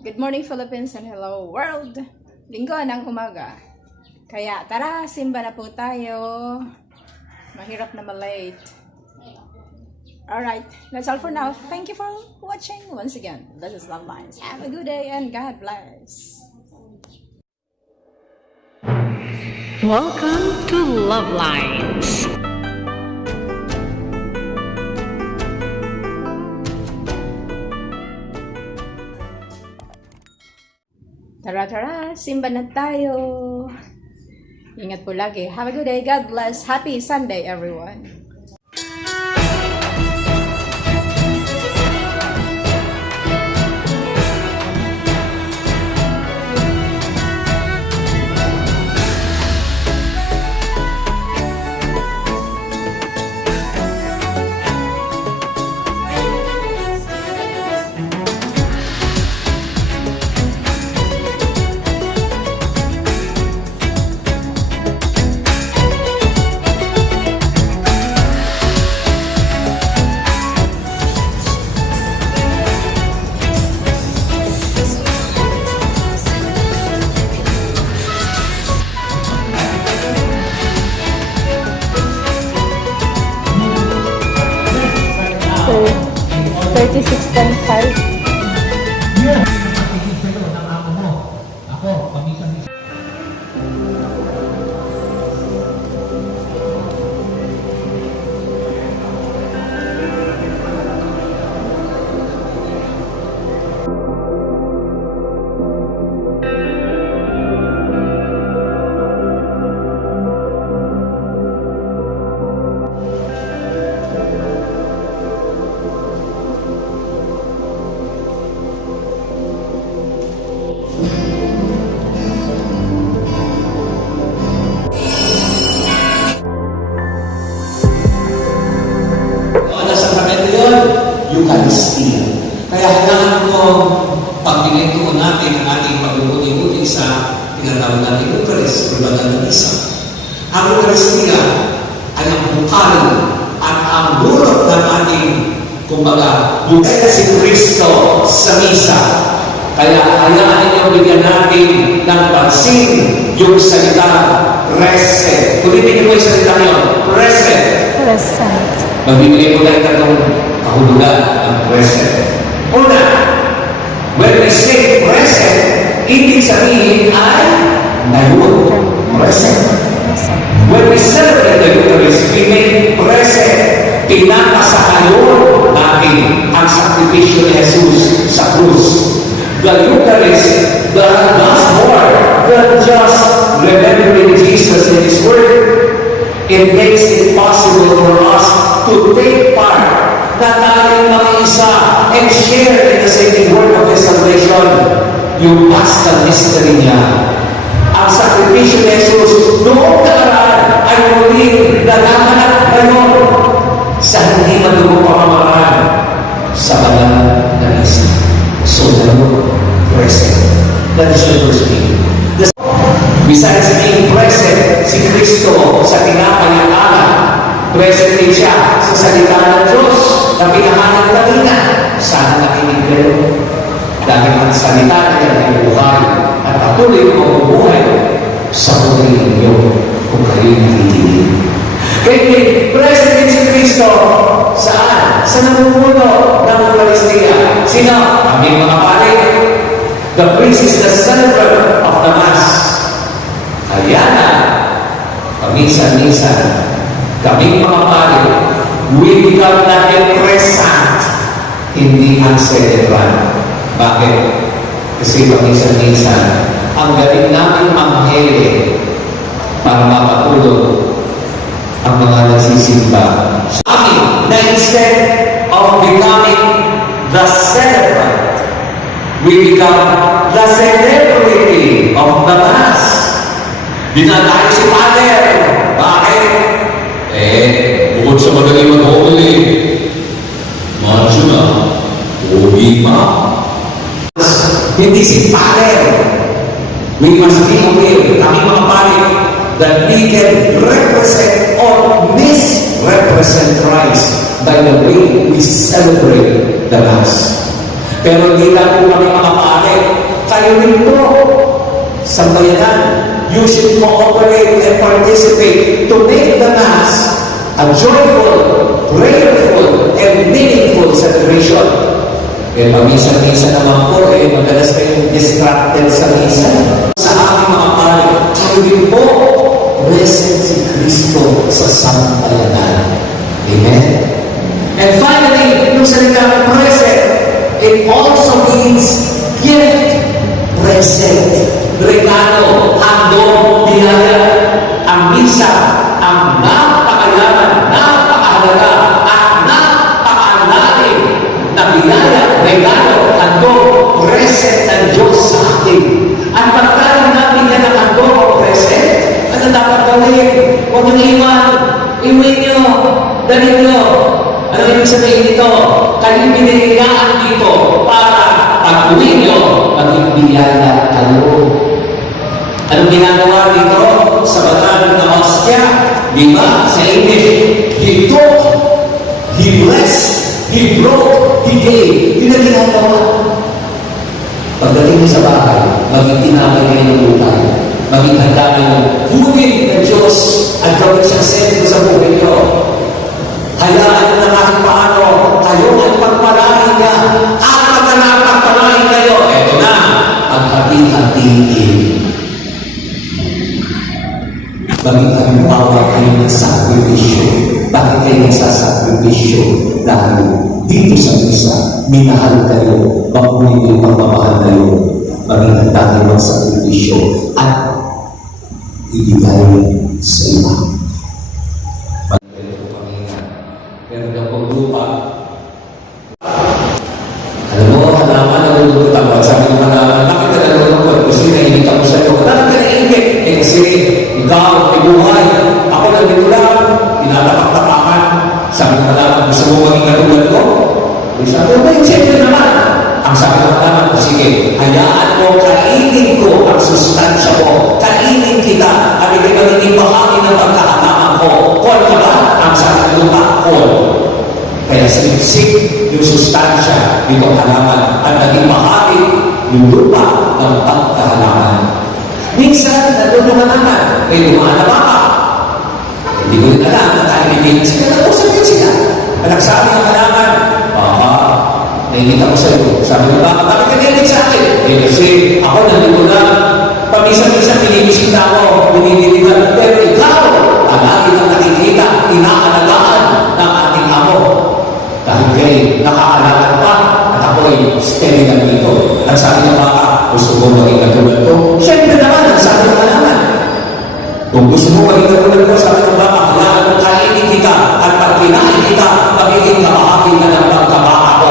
Good morning Philippines and hello world! Linggo ng umaga. Kaya tara, simba na po tayo. Mahirap na malate. Alright, that's all for now. Thank you for watching once again. This is Love Lines. Have a good day and God bless. Welcome to Love Lines. Tara, simba na tayo. Ingat po lagi. Have a good day. God bless. Happy Sunday, everyone. So, 36.5. Eucharistia. Kaya kailangan mo pagpinituon natin ang ating pag-ubuti-buti sa tinatawag natin Eucharist, Ibadah ng Misa. Ang Eucharistia ay ang bukal at ang burot ng ating, kumbaga, bukal si Kristo sa Misa. Kaya hayaan ninyo bigyan natin ng pansin yung salita Rese. Tulitin mo yung salita nyo, Rese. Magbibigay ko tayo tatlong kahulugan ang present. Una, when we say present, ibig sabihin ay ngayon. Present. When we celebrate the Eucharist, we make present. Pinapasakayon natin ang sakripisyo ni Jesus sa krus. The Eucharist does more than just remembering Jesus and His Word. It makes it possible for us to take part, na tayong makiisa and share in the saving work of His salvation. Yung Paschal mystery niya. Ang sakripisyo ni Jesus noong nakaraan ay muling nagaganap ngayon sa hindi madugong pamamaraan sa banal na Misa. So, present. That is the first thing. Besides being present, si Kristo sa tinapay ng alak, present din siya sa salita ng Diyos na pinahanap kanina. Sana nakinig kayo. Dahil ang salita niya ay buhay at patuloy ko mabubuhay sa buhay ninyo kung kayo nakikinig. Kaya present din si Kristo saan? Sa namumuno ng Eucharistia. Sino? Aming mga pare. The priest is the celebrant of the Mass. Kaya na, paminsan-minsan, kaming mga pare, we become natin present, hindi ang celebrant. Bakit? Kasi paminsan-minsan, ang galing namin manghele para mapatulog ang mga nagsisimba. Amin, na instead of becoming the celebrant, we become the celebrity of the Mass. Dinatayo si Father. Bakit? Bukod sa magaling mag-holy, macho na, pogi pa. Hindi si Father. We must be aware, kami mga pare, that we can represent or misrepresent Christ by the way we celebrate the Mass. Pero hindi lang po kami mga pare sambayanan. You should cooperate and participate to make the Mass a joyful, prayerful, and meaningful celebration. Eh, pamisa-misa naman po, madalas kayong distracted sa misa. Sa aming mga pari, kayo din po, present si Kristo sa sambayanan. Amen? And finally, yung salita present, it also means gift, present, regalo, handog, biyaya. Ang misa, ang napakalaman, napakahalaga, at napakalalim na biyaya, regalo, handog, present ng Diyos sa atin. At pagkaroon natin yan ng handog o present, ano dapat gawin? Huwag nyo iwan, iwin nyo, dalhin nyo. Ano yung sabihin nito? Kayo binigyan dito para pag-uwi nyo, maging biyaya kayo. Anong ginagawa dito sa banal na hostia? Di ba? Sa English, He took, He blessed, He broke, He gave. Yun ang ginagawa. Pagdating niyo sa bahay, maging tinapay kayo ng buhay. Maging handa kayo kunin ng Diyos at gawin siyang sentro sa buhay niyo. Hayaan nyo na kahit paano, kayo ay pagpalain niya. At pagka napagpalain kayo, eto na, ang hati-hatiin. Maging halimbawa kayo ng sakripisyo. Bakit kayo nagsasakripisyo? Dahil dito sa misa, minahal kayo, mabuhay yung pagmamahal kayo. Maging handa kayo ng sakripisyo at ibigay sa iba. Meron na pong lupa. Alam mo, halaman, nalulutang mo. Sabi ng halaman, bakit ka nalulutang? Kasi nainit ako sa iyo. Bakit ka nainit? Eh kasi, ikaw, may buhay. Ako nandito lang, tinatapak-tapakan. Sabi ng halaman, gusto mo maging katulad ko? Sabi ko, siyempre naman. Ang sabi ng halaman, sige, hayaan mo, kainin ko ang sustansya ko. Kainin kita, at ikay magiging bahagi ng pagkakataman ko. Kol ka ba? Ang sabi ng lupa, kol. Kaya sinisip yung sustansya nitong halaman at naging bahagi yung lupa ng pagkahalaman. Minsan, nalulungan naman, may lumaan na baka. Hindi ko rin alam na tayo bibigyan sila. Nag-usap din sila. Nagsabi ng halaman, Papa, nainit ako sa iyo. Sabi ng baka, bakit ka nainit sa akin? Eh kasi ako nandito lang. Pamisa-misa, pinibisita ako, binibigyan. Pero ikaw, palagi kang nakikita, inaalagaan ng ating amo. Dahil kayo, nakaalala pa, at ako ay steady lang dito. At sabi ng baka, gusto mo maging katulad ko? Siyempre naman, ang sabi ng halaman. Kung gusto mo maging katulad ko, sabi ng baka, kailangan mo kainin kita, at pag kinain kita, magiging kabahagi na ng pagkabaha ko.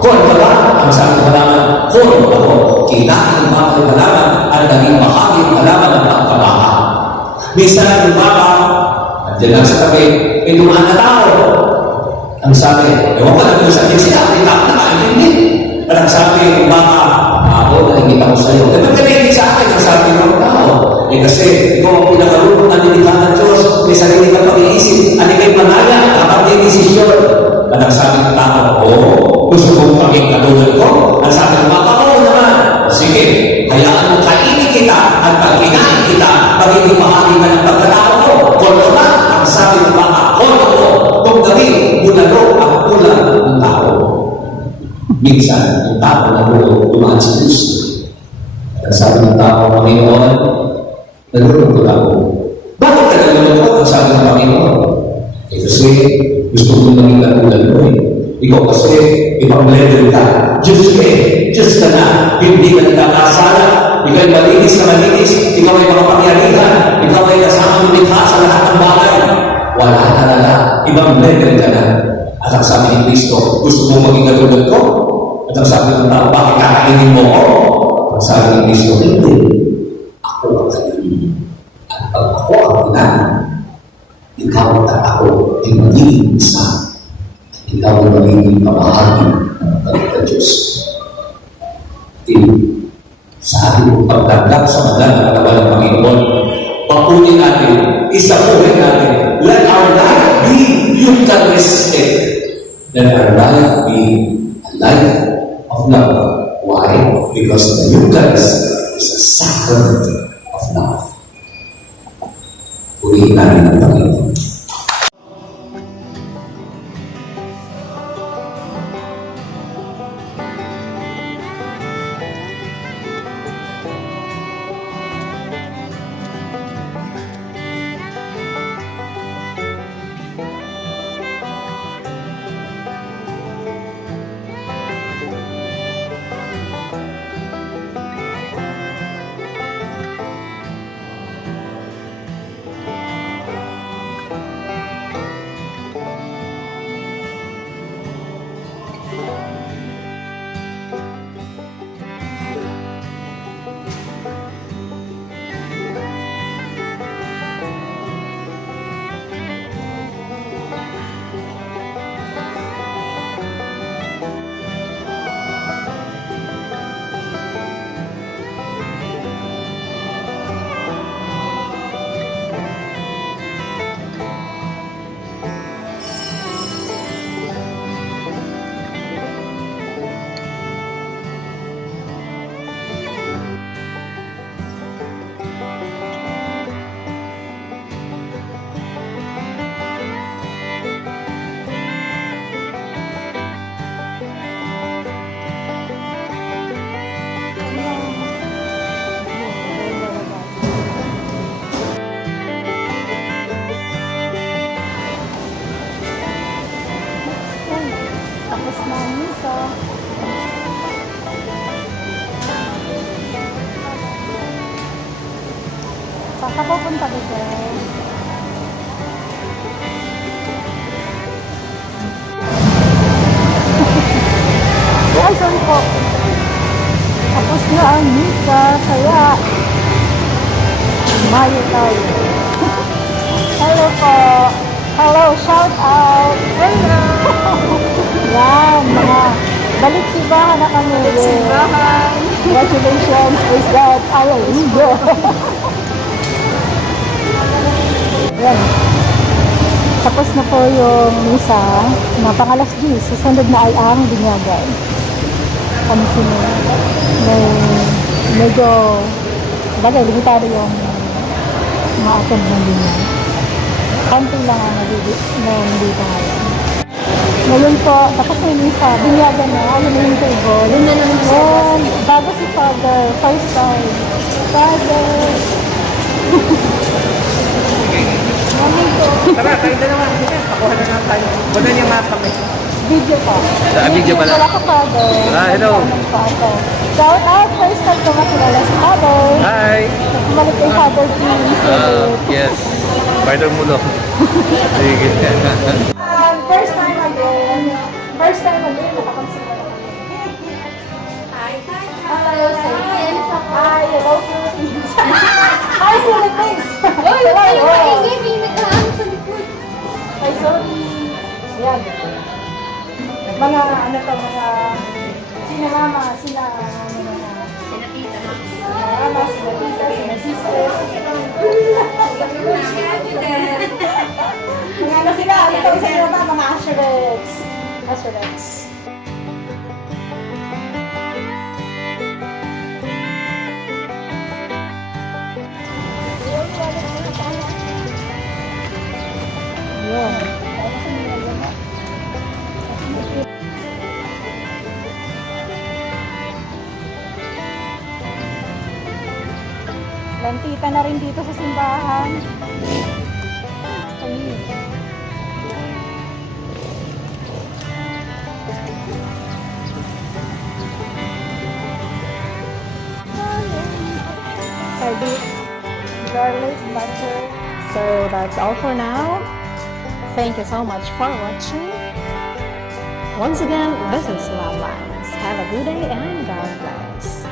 Kung ba ba? Ang sabi ng halaman, kung ako, kinain mo ang halaman, at naging bahagi ng halaman ng pagkabaha. Minsan ang baka, nandiyan lang sa tabi, may dumaan na tao. Ang sabi, ewan ko lang kung saan din sila, may tao na kaintindi. At ang sabi ng baka, ako, naingit ako sa iyo. E ba't naingit sa akin? Ang sabi ng tao. Eh kasi, ikaw ang pinakarunong na nilikha ng Diyos, may sarili kang pag-iisip, at ikay manaya, kapag may desisyon. At ang sabi ng tao, gusto mong maging katulad ko? Ang sabi ng baka, oo naman. Sige, hayaan mo kainin kita, at pag kinain kita, magiging bahagi ka ng pagkatao ko. Kung naman, ang sabi ng baka, kung gawin, bunalo ang ulan ng tao. Minsan, yung tao na tumaan si Kristo. At sabi ng tao, Panginoon, nalulungkot ako. Bakit ka nalulungkot? Ang sabi ng Panginoon. Eh kasi, gusto ko naging katulad mo eh. Ikaw kasi, ibang level ka. Diyos ka eh. Diyos ka na. Hindi ka nagkakasala. Ikaw ay malinis na malinis. Ikaw ay makapangyarihan. Ikaw ay kasama lumikha sa lahat ng bagay. Wala na talaga. Ibang level ka na. At ang sabi ni Kristo, gusto mo maging katulad ko? At ang sabi ng tao, bakit kakainin mo ko? Ang sabi ni Kristo, hindi. Ako ang kainin. At pag ako ang kinain, ikaw at ako ay magiging isa. At ikaw ay magiging pamahagi ng pagkakadiyos. Sa ating pagtanggap sa mga ng katawan ng Panginoon, pakunin natin, isapuhin natin, let our life be Eucharistic. Let our life be a life of love. Why? Because the Eucharist is a sacrament of love. Purihin namin ang Panginoon. Tapos na ang misa. Saan ka pupunta dito? Ay, sorry po. Tapos na ang misa, kaya mayo tayo. Hello po. Hello, shout out. Hello. Yan, mga balik simbahan na kami. Balik simbahan. Congratulations, praise God. Hallelujah. Yan. Tapos na po yung misa na pang-alas 10. Susunod na ay ang binyagan. Kami medyo bagay, limitado yung mga attend ng binyag. Konti lang ang hindi tayo. Ngayon po, tapos na yung misa, binyagan na, ano na yung table. Yun na naman po. Bago si Father, first time. Father! Morning po. Tara, kayo na naman. Sige, pakuha na naman tayo. Wala niya mga kami. Video po. Video pala. Wala ka, Father. Hello. Shout out, first time ko makilala si Father. Hi. Bumalik kay Father, please. Yes. Pardon mo lang. Sige. First time again. First time again, nakakonsider kami. Hello, Saint. Hi, hello, Philippines. Hi, Philippines. Oy, ay, maingay, may nagkaano sa likod. Ay, sorry. Yan. Mga, ano to, mga, sina mama, sina, mama, sina tita, sina sister. Mga ano sila, ano to, isa nila ba, mga assurance. Assurance. Yun. Lantita na rin dito sa simbahan. Ayun. Garlic butter. So that's all for now. Thank you so much for watching. Once again, this is Love Lines. Have a good day and God bless.